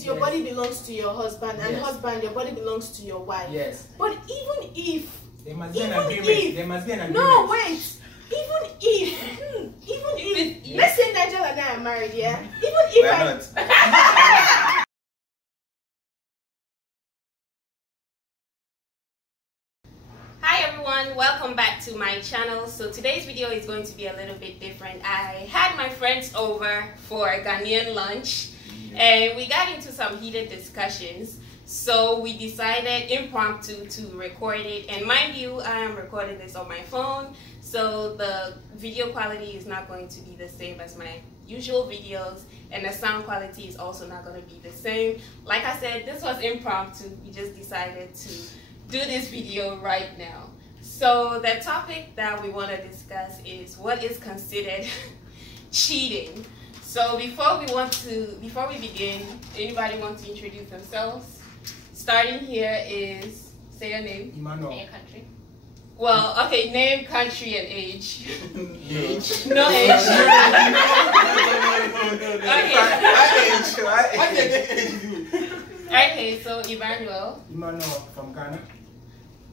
is your body belongs to your husband, and husband, your body belongs to your wife. Yes. But even if there must be an agreement. There must be an agreement. No, wait. Even if let's say Nigel and I are married, yeah. Even if Hi everyone, welcome back to my channel. So today's video is going to be a little bit different. I had my friends over for Ghanaian lunch and we got into some heated discussions. So we decided impromptu to record it, and mind you, I am recording this on my phone, so the video quality is not going to be the same as my usual videos, and the sound quality is also not going to be the same. Like I said, this was impromptu. We just decided to do this video right now. So the topic that we want to discuss is what is considered cheating. So before we begin, anybody want to introduce themselves? Starting here is, say your name. Emmanuel. Name, country. Well, okay, name, country, and age. Age. No age. Okay, so Emmanuel. Emmanuel from Ghana.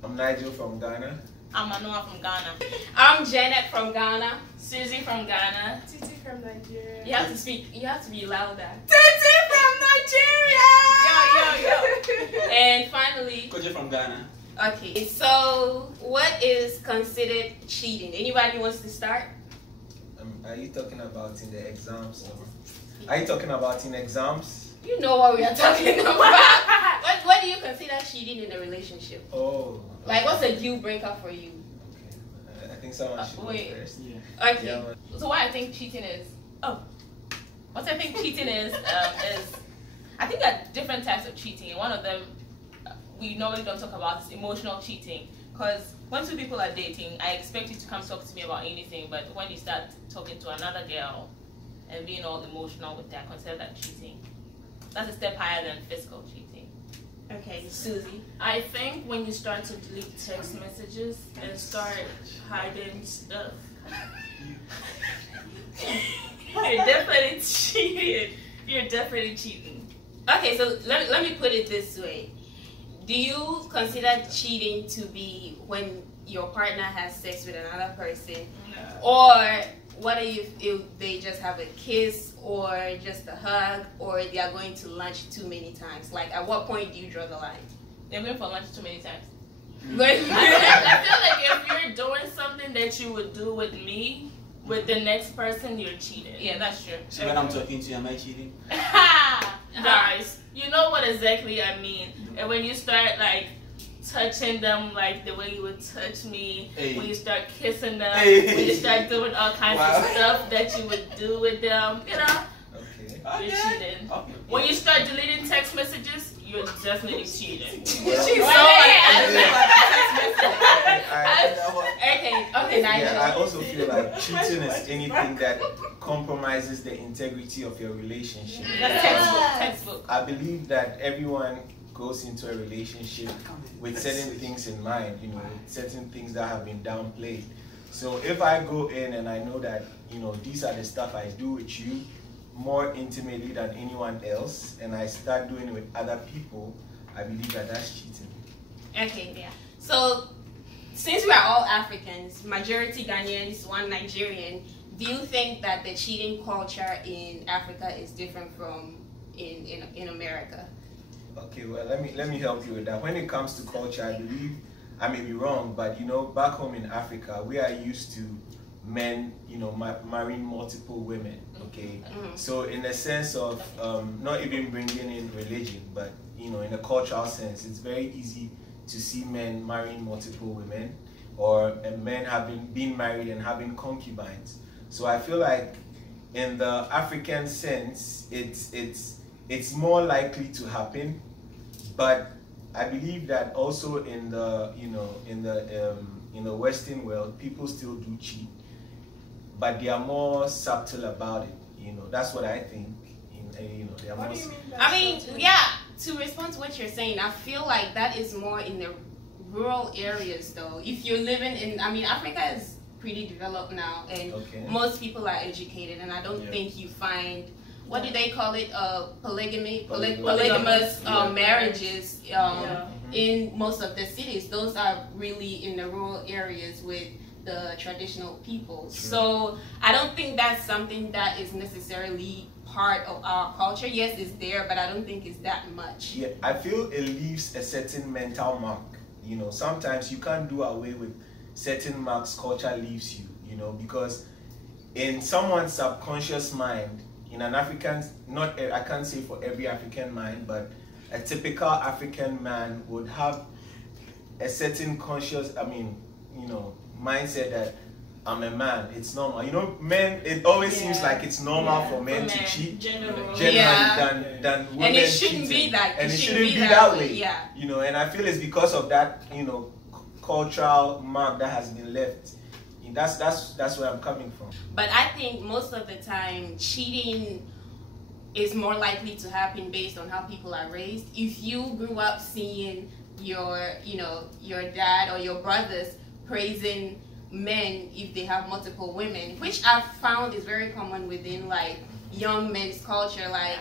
I'm Nigel from Ghana. I'm Manoa from Ghana. I'm Janet from Ghana. Susie from Ghana. Titi from Nigeria. You have to speak. You have to be louder. Titi from Nigeria. Yo. And finally, Koje from Ghana. okay. So, what is considered cheating? Anybody wants to start? Are you talking about in the exams? Are you talking about in exams? You know what we are talking about. What do you consider cheating in a relationship? Oh. Like, what's a deal breaker for you? Okay. I think someone should go first. Yeah. Okay. Yeah, So what I think cheating is, what I think cheating is I think there are different types of cheating. And one of them we normally don't talk about is emotional cheating. Because when two people are dating, I expect you to come talk to me about anything, but when you start talking to another girl and being all emotional with that, consider that cheating. That's a step higher than physical cheating. Okay, Susie. I think when you start to delete text messages and start hiding stuff, you're definitely cheating. You're definitely cheating. Okay, so let me put it this way. Do you consider cheating to be when your partner has sex with another person? No. Or what if they just have a kiss or just a hug, or they are going to lunch too many times? Like, at what point do you draw the line? They're going for lunch too many times. I feel like if you're doing something that you would do with me, with the next person, you're cheating. Yeah, that's true. So when I'm talking to you, am I cheating? Guys, you know what exactly I mean. And when you start like touching them like the way you would touch me, when you start kissing them, when you start doing all kinds of stuff that you would do with them, you know, you're cheating. Okay. When you start deleting text messages, you're definitely cheating. Okay, Nigel. Yeah, I also feel like cheating is anything that compromises the integrity of your relationship. That's textbook. I believe that everyone goes into a relationship with certain things in mind, you know, certain things that have been downplayed. So if I go in and I know that, you know, these are the stuff I do with you more intimately than anyone else, and I start doing it with other people, I believe that that's cheating. Okay, yeah. So, since we are all Africans, majority Ghanaians, one Nigerian, do you think that the cheating culture in Africa is different from in America? Okay, well, let me help you with that. When it comes to culture, I believe, I may be wrong, but you know, back home in Africa, we are used to men, you know, marrying multiple women, okay? So in the sense of not even bringing in religion, but, you know, in a cultural sense, it's very easy to see men marrying multiple women, or men being married and having concubines. So I feel like in the African sense, it's more likely to happen, but I believe that also in the, you know, in the Western world, people still do cheat, but they are more subtle about it. You know, that's what I think. You know, they are more. I mean, yeah. To respond to what you're saying, I feel like that is more in the rural areas, though. If you're living in, I mean, Africa is pretty developed now, and most people are educated, and I don't think you find what do they call it? Polygamy, Polygamous. polygamous Yeah. marriages. In most of the cities, those are really in the rural areas with the traditional people. So I don't think that's something that is necessarily part of our culture. Yes, it's there, but I don't think it's that much. Yeah, I feel it leaves a certain mental mark. You know, sometimes you can't do away with certain marks culture leaves you, you know, because in someone's subconscious mind, in an African, I can't say for every African mind, but a typical African man would have a certain mindset that I'm a man. It's normal. You know, men, it always seems like it's normal for men to cheat generally than women. And it shouldn't cheating. be that. And it shouldn't be that way. Yeah. You know, and I feel it's because of that, you know, cultural mark that has been left. And that's where I'm coming from. But I think most of the time, cheating is more likely to happen based on how people are raised. If you grew up seeing your dad or your brothers praising men if they have multiple women, which I've found is very common within like young men's culture, like,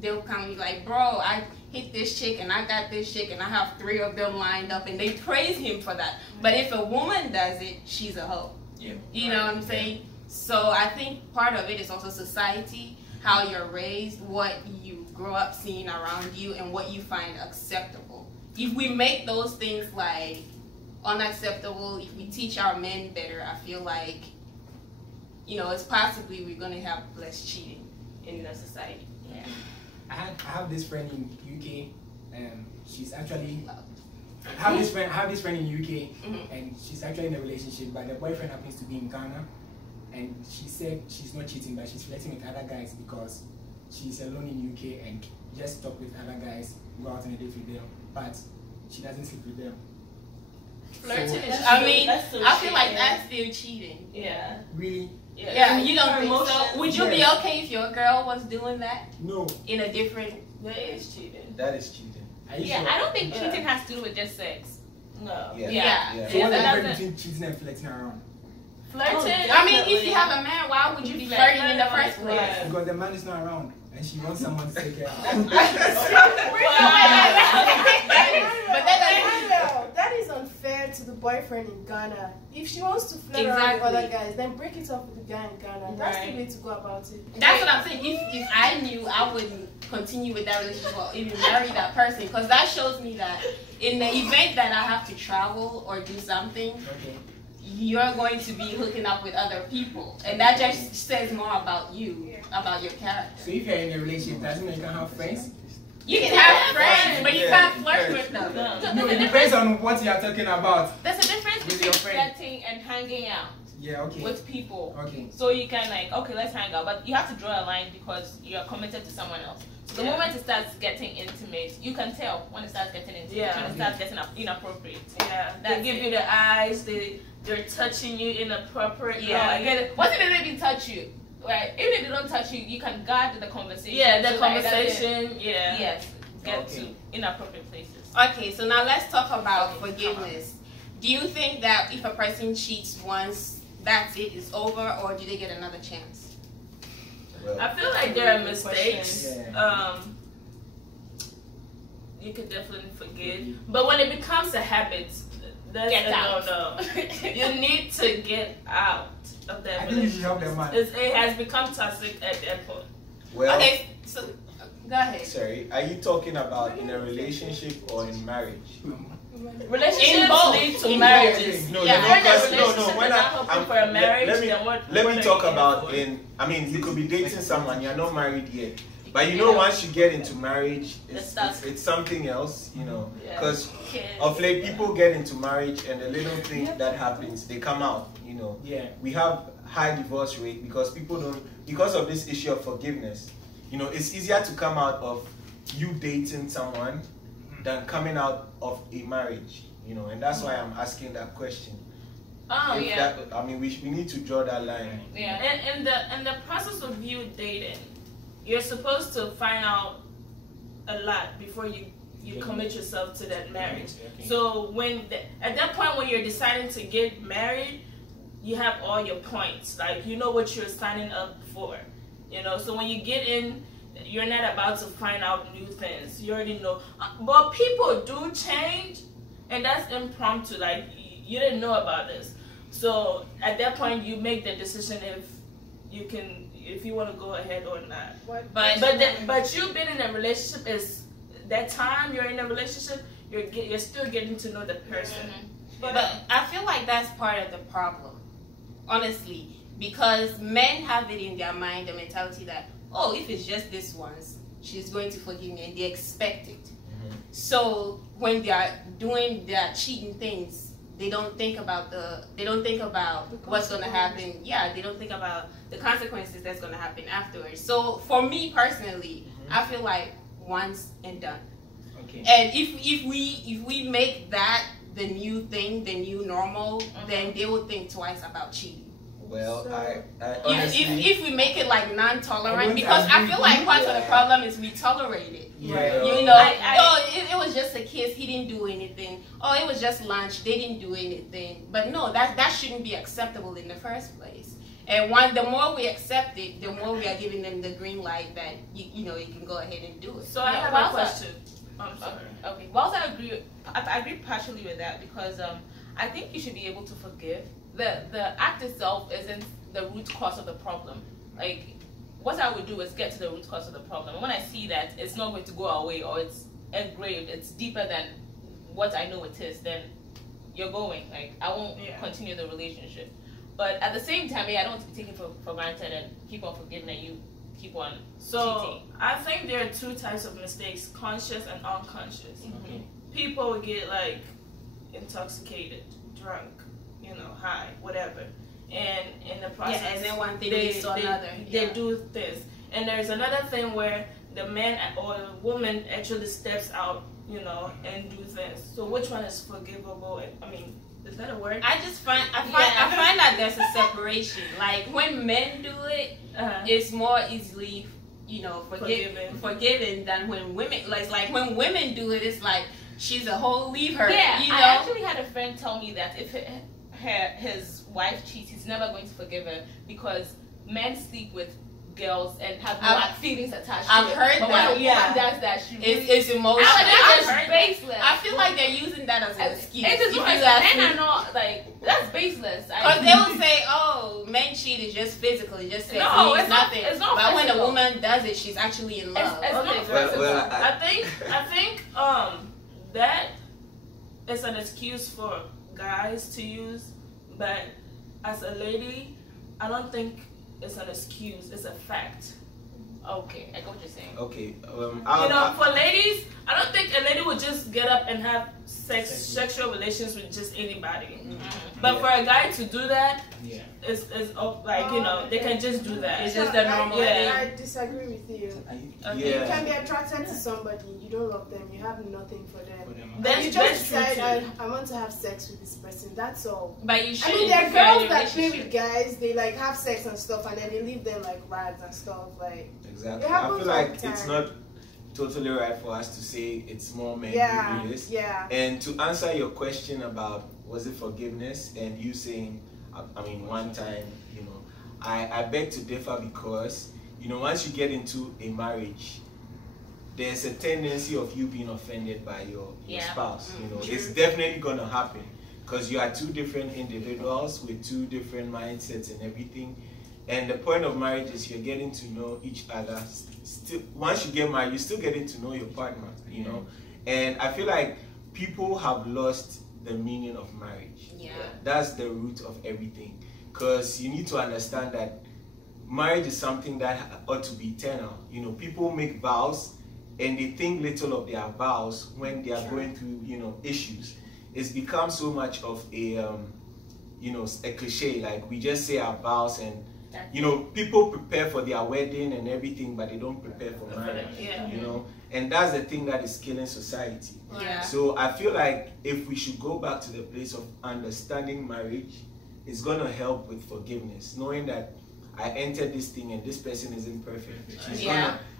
they'll come and be like, bro, I hit this chick and I got this chick and I have 3 of them lined up, and they praise him for that. But if a woman does it, she's a hoe. Yeah. You know what I'm saying? So I think part of it is also society, how you're raised, what you grow up seeing around you, and what you find acceptable. If we make those things like unacceptable, if we teach our men better, I feel like, you know, it's possibly we're going to have less cheating in the society. Yeah. I have this friend in UK, and she's actually. I have this friend in UK, and she's actually in a relationship, but the boyfriend happens to be in Ghana, and she said she's not cheating, but she's flirting with other guys because she's alone in UK and just talk with other guys, go out on a date with them, but she doesn't sleep with them. Flirting So- is, That's I feel like that's still cheating. Yeah. Really? Yeah, you don't think so? Emotions. Would you be okay if your girl was doing that No. in a different? That is cheating. That is cheating. Are you Yeah, sure? I don't think cheating has to do with just sex. No. Yeah. Yeah. So what's It the difference doesn't- between cheating and flirting around? Flirting. I mean, if you have a man, why would you be flirting in the first place? Right. Because the man is not around, and she wants someone to take care of her. But That is unfair to the boyfriend in Ghana. If she wants to flirt around with Exactly. other guys, then break it off with the guy in Ghana. That's the Right. way to go about it. that's what I'm saying. If I knew, I wouldn't continue with that relationship or even marry that person, because that shows me that in the event that I have to travel or do something, Okay. you're going to be hooking up with other people, and that just says more about you, about your character. So if you're in a relationship, doesn't mean you can have friends? You can have friends, but you Yeah. can't flirt with them. No, it depends on what you are talking about. There's a difference With between your friend. flirting and hanging out Yeah, okay. with people. Okay. So you can like, okay, let's hang out, but you have to draw a line because you're committed to someone else. So the Yeah. moment it starts getting intimate, you can tell when it starts getting intimate, Yeah. when it starts getting inappropriate. Yeah. They That's give it. you the eyes. They're touching you inappropriately. Yeah, I get it. Once they don't even touch you, right? Even if they don't touch you, you can guard the conversation. Yeah, the So, like, that's it. conversation. Yeah. Yes, get Okay. to inappropriate places. Okay, so now let's talk about forgiveness. Do you think that if a person cheats once, that's it, it's over, or do they get another chance? Well, I feel like there are mistakes. Yeah. You could definitely forget, but when it becomes a habit, that's Get a out. no. You need to get out of that I think you should help relationship. the man. It has become toxic at that point. well, Okay, so go ahead. sorry, are you talking about in a relationship or in marriage? Relationships both. lead to In marriages. No, Yeah. no, If you're in a because relationship when and not hoping for a marriage, then what let what me are talk you in about for? I mean, you could be dating someone, you're not married yet. But you know, once you get into marriage, it's something else, you know. Yeah. Because Kids. of late, people get into marriage and the little thing that happens, they come out, you know. Yeah. We have high divorce rate because people don't, because of this issue of forgiveness. You know, it's easier to come out of you dating someone than coming out of a marriage, you know. And that's why I'm asking that question. Oh If yeah, that, I mean, we need to draw that line. yeah. And in the process of you dating, you're supposed to find out a lot before you commit yourself to that marriage. Okay. So at that point when you're deciding to get married, you have all your points. Like you know what you're signing up for. You know, so when you get in, you're not about to find out new things. You already know. But people do change, and that's impromptu. Like, you didn't know about this. So at that point, you make the decision if you want to go ahead or not. But you being in a relationship is that time you're in a relationship, you're still getting to know the person. But I feel like that's part of the problem, honestly, because men have it in their mind, the mentality that, oh, if it's just this once, she's going to forgive me, and they expect it. So when they are doing their cheating things, they don't think about what's going to happen. Yeah, they don't think about the consequences that's going to happen afterwards. So for me personally, I feel like once and done. Okay. And if we make that the new thing, the new normal, then they will think twice about cheating. Well, So, I honestly, if we make it like non-tolerant, because I feel like part of the problem is we tolerate it. yeah, You know, it was just a kiss, he didn't do anything. Oh, it was just lunch, they didn't do anything. But no, that shouldn't be acceptable in the first place. And the more we accept it, the more we are giving them the green light that you know you can go ahead and do it. So I have a question. I'm sorry. Okay. Well, I agree partially with that because I think you should be able to forgive. The act itself isn't the root cause of the problem. Like, what I would do is get to the root cause of the problem. And when I see that it's not going to go away or it's engraved, it's deeper than what I know it is, then you're going. Like, I won't continue the relationship. But at the same time, I don't want to be taken for granted and keep on forgiving and you keep on cheating. I think there are two types of mistakes, conscious and unconscious. People get like intoxicated, drunk, you know, high, whatever. And in the process, and then one thing leads to another. They do this. And there's another thing where the man or the woman actually steps out, you know, and do things. So which one is forgivable? I mean, is that a word? I find that there's a separation. Like when men do it, it's more easily, you know, forgiven than when women. Like when women do it, it's like she's a whole, leave her. Yeah, you know? I actually had a friend tell me that if his wife cheats, he's never going to forgive her because men sleep with girls and have feelings attached to it. I've heard but that. When a woman does that, it's emotional. That's baseless. I feel like they're using that as an excuse. It is men are not like that's baseless. Because they will say, "Oh, men cheat is just physical. It just says it's nothing." It's not but physical. when a woman does it, she's actually in love. It's not physical. well, I think that is an excuse for guys to use, but as a lady, I don't think it's an excuse. It's a fact. Okay, I get what you're saying. Okay. You know, for ladies, I don't think a lady would just get up and have sexual relations with just anybody. But for a guy to do that, it's like, you know, they can just do that. It's just the normal thing. I disagree with you. You can be attracted to somebody, you don't love them, you have nothing for them. Then you just decide, I want to have sex with this person, that's all. But you should. I mean, there are girls that play with guys, they like have sex and stuff, and then they leave them like rags and stuff. Like, exactly. I feel like it's not totally right for us to say it's more men who do this. Yeah. And to answer your question about was it forgiveness and you saying, I mean, one time, you know, I beg to differ because, you know, once you get into a marriage, there's a tendency of you being offended by your spouse. You know, it's definitely gonna happen because you are two different individuals with two different mindsets and everything. And the point of marriage is you're getting to know each other. Still, once you get married, you're still getting to know your partner. You know, and I feel like people have lost the meaning of marriage. Yeah, that's the root of everything. Because you need to understand that marriage is something that ought to be eternal. You know, people make vows and they think little of their vows when they are going through, you know, issues. It's become so much of a, you know, a cliche. Like we just say our vows and, you know, people prepare for their wedding and everything, but they don't prepare for marriage. You know, and that's the thing that is killing society. So I feel like if we should go back to the place of understanding marriage, it's gonna help with forgiveness, knowing that I entered this thing and this person isn't perfect.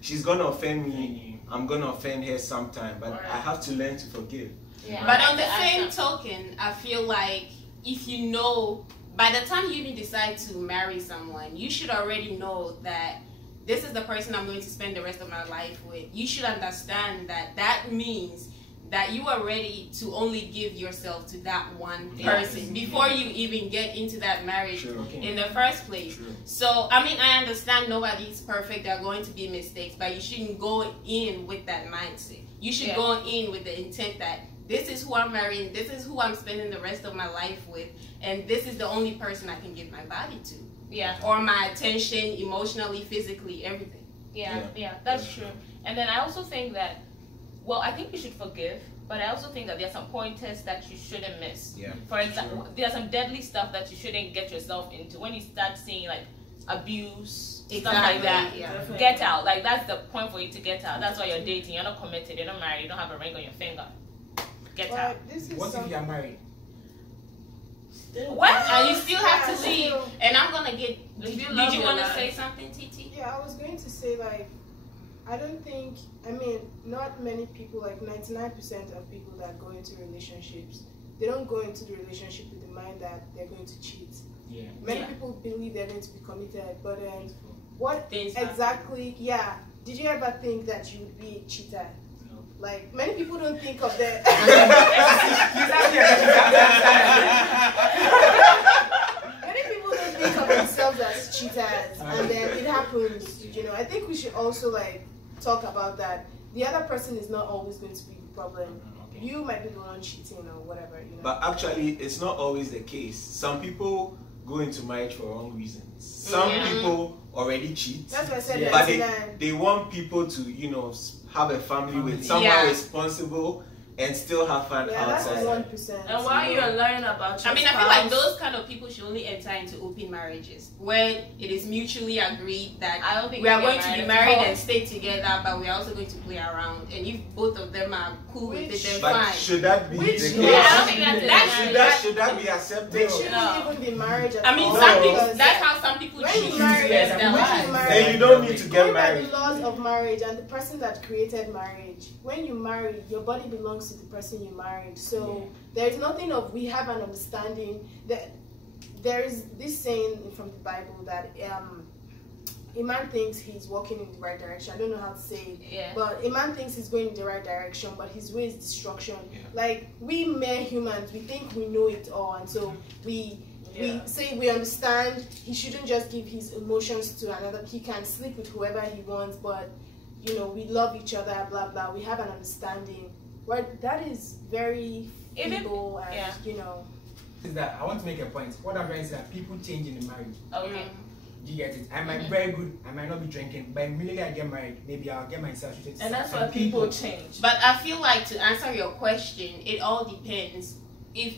She's gonna offend me. I'm gonna offend her sometime, but I have to learn to forgive. But on the same token, I feel like if you know, by the time you even decide to marry someone, you should already know that this is the person I'm going to spend the rest of my life with, you should understand that that means that you are ready to only give yourself to that one person before you even get into that marriage in the first place. So, I mean, I understand nobody's perfect. There are going to be mistakes, but you shouldn't go in with that mindset. You should go in with the intent that this is who I'm marrying, this is who I'm spending the rest of my life with, and this is the only person I can give my body to. Yeah. Or my attention, emotionally, physically, everything. Yeah, that's true. And then I also think that, well, I think you should forgive, but I also think that there are some pointers that you shouldn't miss. Yeah. For example, there's some deadly stuff that you shouldn't get yourself into. When you start seeing like abuse, stuff like that, get out. Like that's the point for you to get out. That's why you're dating. You're not committed. You're not married. You don't have a ring on your finger. Get out. What if you're married? What? And you still have to leave. And I'm gonna get. Did you want to say something, TT? Yeah, I was going to say like, I don't think. I mean, not many people. Like 99% of people that go into relationships, they don't go into the relationship with the mind that they're going to cheat. Yeah. Many people believe they're going to be committed, but what exactly? Yeah. Did you ever think that you would be a cheater? Like, many people don't think of that. Many people don't think of themselves as cheaters, and then it happens, you know. I think we should also, like, talk about that. The other person is not always going to be the problem. You might be the one cheating or whatever, you know. But actually, it's not always the case. Some people go into marriage for wrong reasons. Some people already cheat. That's what I said. But they want people to, you know, have a family with someone responsible and still have fun outside. That's 1%. And while you're learning about your I mean, I feel like those kind of people should only enter into open marriages where it is mutually agreed that I don't think we are going to be married and stay together, but we are also going to play around. And if both of them are cool with it, then fine. Should that be the case? I don't think Should that be accepted? They shouldn't even be married at all. I mean, that's how some people choose to get their lives. Then you don't need to get married. By the laws of marriage and the person that created marriage, when you marry, your body belongs to the person you married. So there is nothing of we have an understanding that there is this saying from the Bible that a man thinks he's walking in the right direction. I don't know how to say it, but a man thinks he's going in the right direction, but his way is destruction. Like, we mere humans, we think we know it all, and so we say we understand. He shouldn't just give his emotions to another. He can sleep with whoever he wants, but you know, we love each other, blah blah. We have an understanding. Well, that is very feeble, and you know. Is that I want to make a point. What I'm trying to say is that people change in the marriage. Okay. Do you get it? I might be very good, I might not be drinking, but immediately I get married, maybe I'll get myself treated. And that's why people change. But I feel like, to answer your question, it all depends.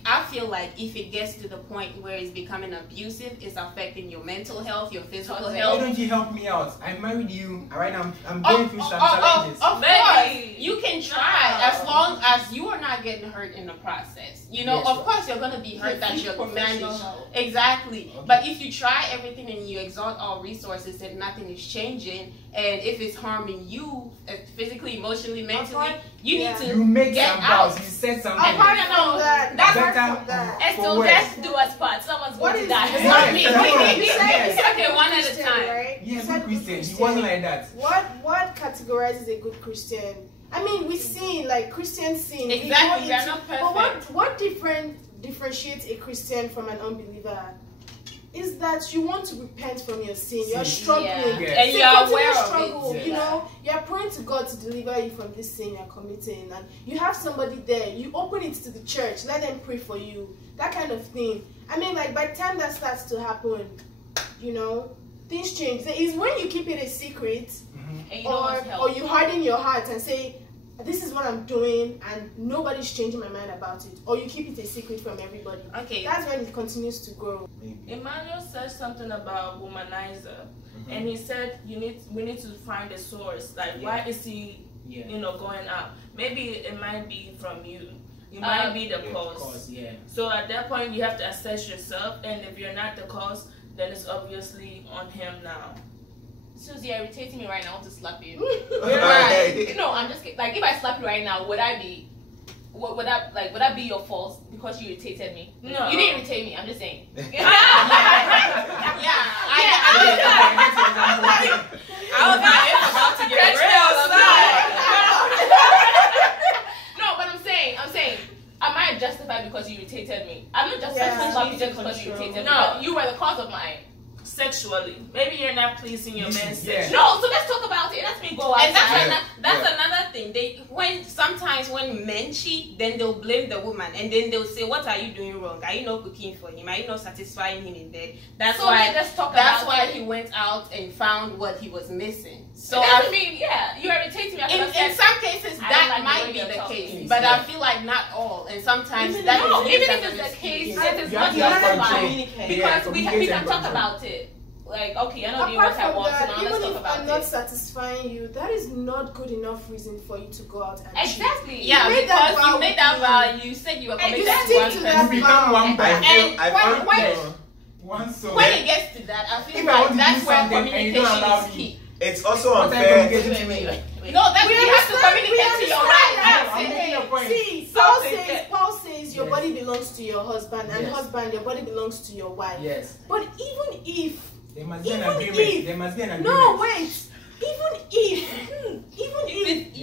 I feel like if it gets to the point where it's becoming abusive, it's affecting your mental health, your physical health. Why don't you help me out? I married you. Right now, I'm going through some challenges. Of course, you can try as long as you are not getting hurt in the process. You know, of course, you're gonna be hurt that you're managed. Exactly. Okay. But if you try everything and you exhaust all resources and nothing is changing, and if it's harming you physically, emotionally, mentally, you need to get out. You said something. So let's do us part. Someone's going to die. It's not me. Okay, one at a time. Right? Yes, good Christian. He wasn't like that. What categorizes a good Christian? I mean, we sin, like Christians sin. Exactly, we are not perfect. But what differentiates a Christian from an unbeliever is that you want to repent from your sin. You're struggling. And you're aware of it. You know, you're praying to God to deliver you from this sin you're committing. And you have somebody there. You open it to the church. Let them pray for you. That kind of thing. I mean, like, by the time that starts to happen, you know, things change. It's when you keep it a secret, or you harden your heart and say, this is what I'm doing and nobody's changing my mind about it, or you keep it a secret from everybody. That's when it continues to grow. Emmanuel said something about womanizer, and he said we need to find a source. Like, why is he you know, going up? Maybe it might be from you. You might be the cause. So at that point you have to assess yourself, and if you're not the cause, then it's obviously on him now. Susie, you're irritating me right now. I want to slap you. Right. No, I'm just kidding. Like, if I slap you right now, would that be your fault because you irritated me? No, you didn't irritate me. I'm just saying. I was about to get real. No, but I'm saying, am I justified because you irritated me? I'm not justified because you irritated me. No, you were the cause of mine. Sexually, maybe you're not pleasing your man sexually. No, so let's talk about it. Let me go out. And that's another thing. Sometimes when men cheat, then they'll blame the woman, and then they'll say, "What are you doing wrong? Are you not cooking for him? Are you not satisfying him in bed?" That's why he went out and found what he was missing. So I mean, yeah, you irritate me. In some cases, that might be the case, but I feel like not all, and sometimes even if it's the case, it is not justified because we can talk about it. Like, okay, I know you want to want, so now let's talk about it. Even if I'm not satisfying you, that is not good enough reason for you to go out and exactly. cheat. Yeah, because you made that vow. You said you were committed to one person. You become one person. When it gets to that, I feel like that's where communication is key. It's also unfair. No, that's you have to communicate to your wife. See, Paul says your body belongs to your husband, and husband, your body belongs to your wife. Yes. But even if there must be an agreement. There must be an agreement. No, wait. Even if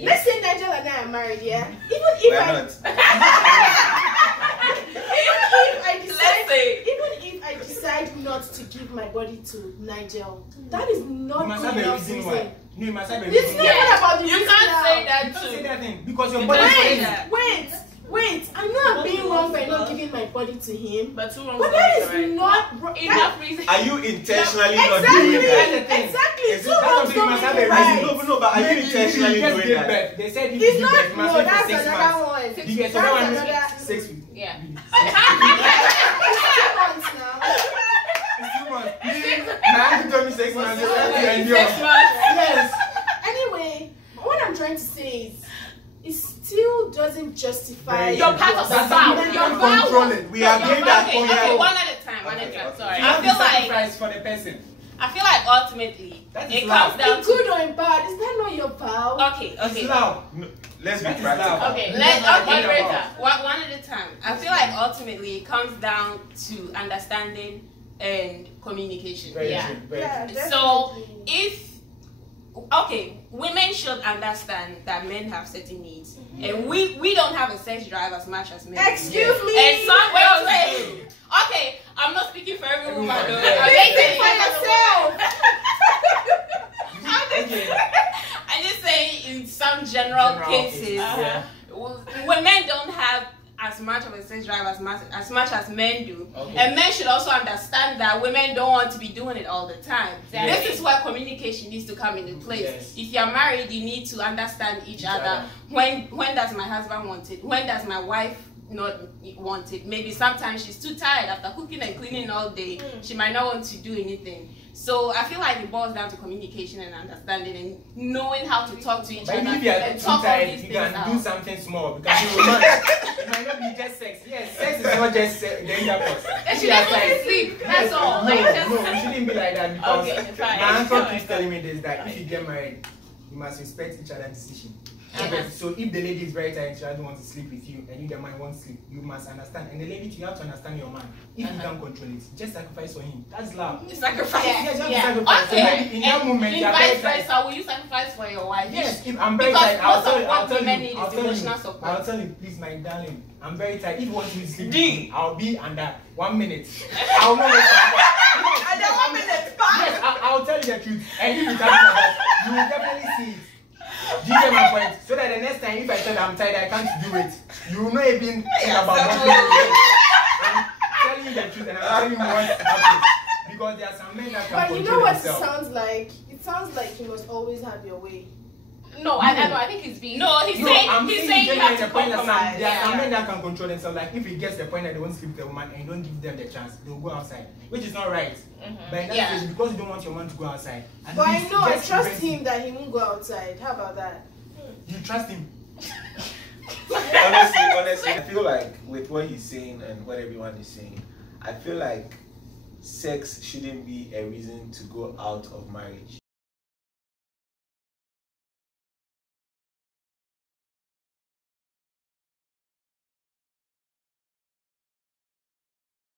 let's say Nigel and I are married, yeah. Even if I decide not to give my body to Nigel, that is not good enough reason. No, you must have a reason. It's not about the reason. You can't say that too. Say that thing because your body. Wait. I know I'm being wrong by not giving my body to him. But that is not enough reason. Are you intentionally not doing that? Exactly. Two wrongs don't make a right. No, but are you intentionally doing that? They said it's not. No, that's another one. You get another 6 weeks. Yeah. 6 months now. 2 months. Now you told me 6 months. 6 months. Yes. Anyway, what I'm trying to say is, it still doesn't justify your part of the vow. Your vow. We agree that. Okay, one at a time. Sorry. I feel like for the person. I feel like ultimately it comes down to good or in bad. Is that not your vow? Okay. It's loud. No, let's be practical. Okay, moderator. One at a time. I feel like ultimately it comes down to understanding and communication. Very true. So women should understand that men have certain needs, and we don't have a sex drive as much as men. Excuse me. And some wait. Okay, I'm not speaking for every woman. I'm speaking for yourself. I'm just saying in some general cases, women don't have as much of a sex drive as much as men do. And men should also understand that women don't want to be doing it all the time. This is where communication needs to come into place. If you're married, you need to understand each other. When does my husband want it? When does my wife not want it? Maybe sometimes she's too tired after cooking and cleaning all day. She might not want to do anything. So I feel like it boils down to communication and understanding and knowing how to talk to each other. Maybe if you're too tired, you can do something small because it might not be just sex. Yes, sex is not just the intercourse. It shouldn't sleep. That's all. No, it shouldn't be like that because my uncle keeps telling me this, that if you get married, you must respect each other's decision. So if the lady is very tired and she doesn't want to sleep with you and you the man wants to sleep, you must understand. And the lady, you have to understand your man. If you can't control it, just sacrifice for him. That's love. Sacrifice. Yes, you have to sacrifice. Okay. So in that moment, in vice versa, will you sacrifice for your wife? Yes, if I'm very tired, I'll tell you, please, my darling, I'm very tired. If you want me to sleep, I'll be under 1 minute. I'll know under 1 minute. Yes, I'll tell you the truth. And if you tell me that, you will definitely see it. Do you get my point? So that the next time, if I tell you I'm tired, I can't do it, you will not even think about it. I'm telling you the truth, and I'm telling you what happens. Because there are some men that can control themselves. But you know what it sounds like? It sounds like you must always have your way. No, I know. I think he's being. He's saying you have to compromise. There are some men that can control themselves. Like if it gets to the point that they won't sleep with a woman and you don't give them the chance, they'll go outside, which is not right. But in that case, because you don't want your man to go outside. But I know I trust him that he won't go outside. How about that? You trust him? Honestly, I feel like with what he's saying and what everyone is saying, I feel like sex shouldn't be a reason to go out of marriage.